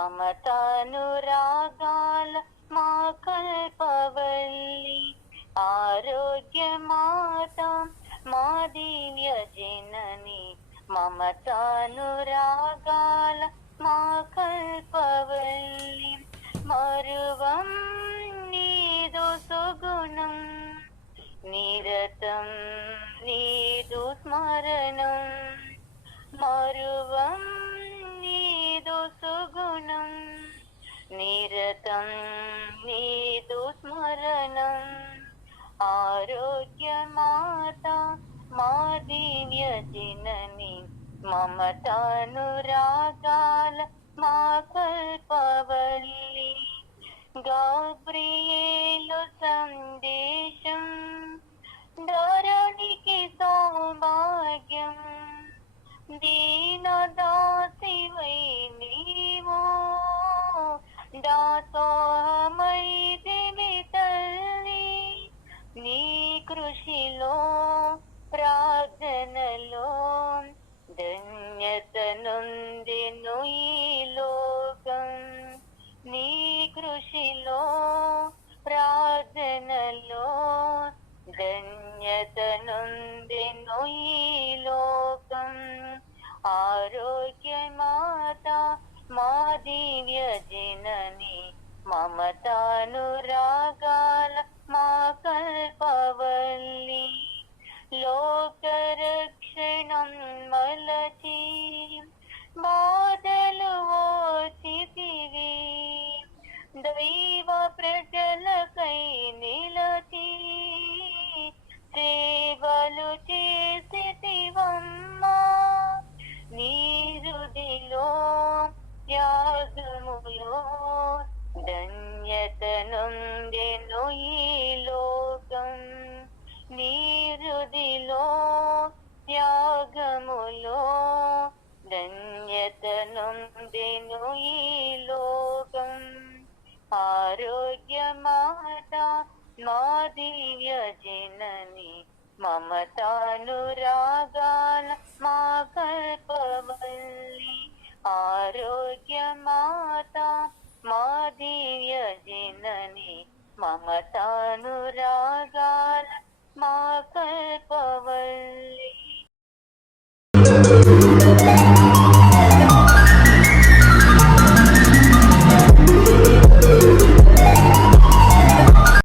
మమతానురాగాల మా కల్పవల్లి. ఆరోగ్యమాత మా దివ్య జనని, మమతానురాగాల మా కల్పవల్లి. మరువం నీదు సుగుణం, నిరతం నీదు స్మరణం. మరువం నీదు సుగుణం, నిరతం నీదు స్మరణం. ఆరోగ్యమాత మా దివ్య జనని, మమతానురాగాల మా కల్పవల్లి. గాబ్రియేలు సందేశం ధరణికి సౌభాగ్యం, దీనదాసివై నీవు దాసోహమైతివి తల్లి. నీ కృషిలో ప్రార్థనలో ధన్యత నొందెను ఈ లోకం. నీ కృషిలో ప్రార్థనలో ధన్యత నొందెను ఈ లోకం. ఆరోగ్యమాత మా దివ్య జనని, మమతానురాగాల మా కల్పవల్లి. లోకరక్షణం మలచి బాధలు ఓచితివి, దైవ ప్రజలకై నిలచి సేవలు చేసితివమ్మా. నీ హృదిలో త్యాగములో ధన్యత నొందెను ఈ లోకం. నీ హృదిలో త్యాగములో ధన్యత నొందెను ఈ లోకం. ఆరోగ్యమాత మా దివ్య జనని, మమతానురాగాల మా కల్పవల్లి. ఆరోగ్యమాత మా దివ్య జనని, మమతానురాగాల మా కల్పవల్లి.